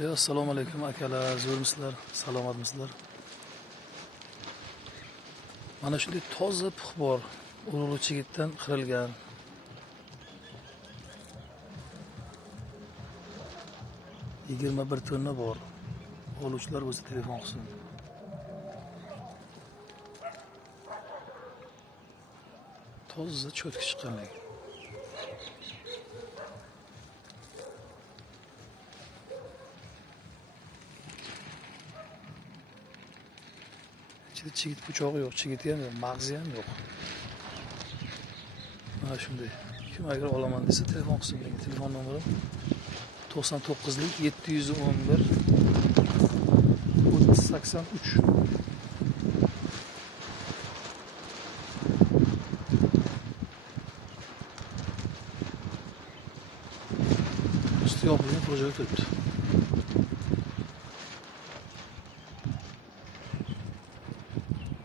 Assalomu alaykum akalar, zo'rmisizlar, salomatmisizlar? Mana shunday toza pux bor, urug'li chigitdan qirilgan. Yigirma bir tonna bor. Oluvchilar o'zi telefon qilsin. Toza cho'tki chiqqanlik. Ichida chigit po'chog'i yo'q, chigiti ham yo'q, mag'zi ham yo'q. Mana shunday. Kim agar olaman desa telefon qilsin. Menga telefon nomerim 99lik 711 3083. Usti yopilgan proyekt o'tdi.